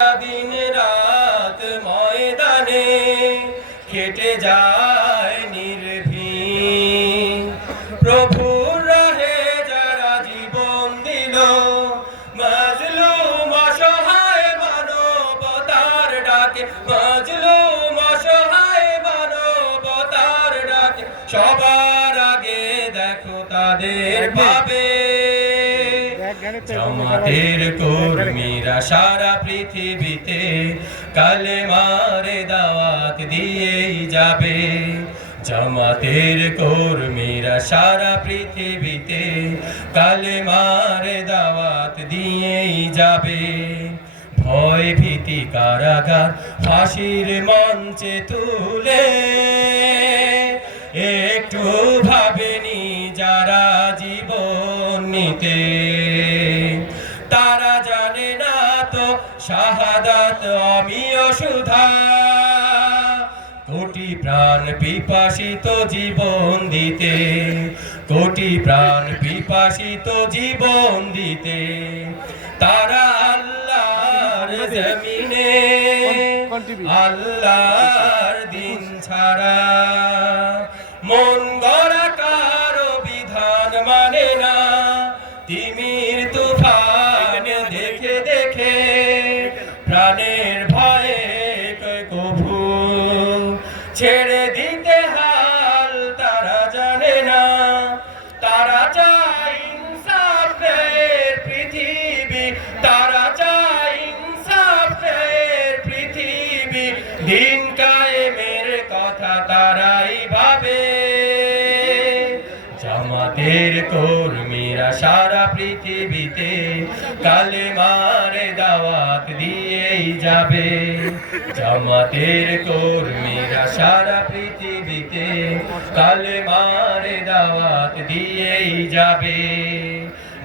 दिन रात ময়দানে খেটে যায় নির্ভীক প্রভুর রাহে যারা জীবন দিল মাজলুম অসহায় মানবতার ডাকে মাজলুম অসহায় মানবতার ডাকে সবার আগে দেখো তাদের পাবে জামাতের কর্মীরা সারা পৃথিবীতে কালেমার দাওয়াত দিয়েই যাবে জামাতের কর্মীরা সারা পৃথিবীতে কালেমার দাওয়াত দিয়েই যাবে ভয় ভীতি কারাগার ফাঁসির মঞ্চে তুলে একটু ভাবেনি যারা জীবন নিতে তারা জানে না তো শাহাদাত অমিয় সুধা কোটি প্রাণ পিপাসিত জীবন দিতে কোটি প্রাণ পিপাসিত জীবন দিতে তারা আল্লাহর জমিনে আল্লাহর দিন ছাড়া মন গড়া কারো বিধান মানে না তিমির তুফান দেখে দেখে প্রাণের ভয়ে কভু ছেড়ে দিতে হাল তারা জানে না তারা চায় ইনসাফের পৃথিবী তারা চায় ইনসাফের পৃথিবী দিন কায়েমের কথা তারাই ভাবে জামাতের কর্মীরা সারা পৃথিবীতে কালেমার দাওয়াত দিয়েই যাবে জামাতের কর্মীরা সারা পৃথিবীতে কালেমার দাওয়াত দিয়েই যাবে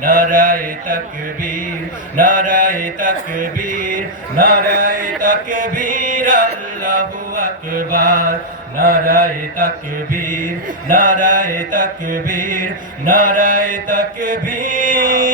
নারায়ে তাকবীর নারায়ে তাকবীর নারায়ে তাকবীর আল্লাহু আকবার নারায়ে তাকবীর নারায়ে তাকবীর নারায়ে তাকবীর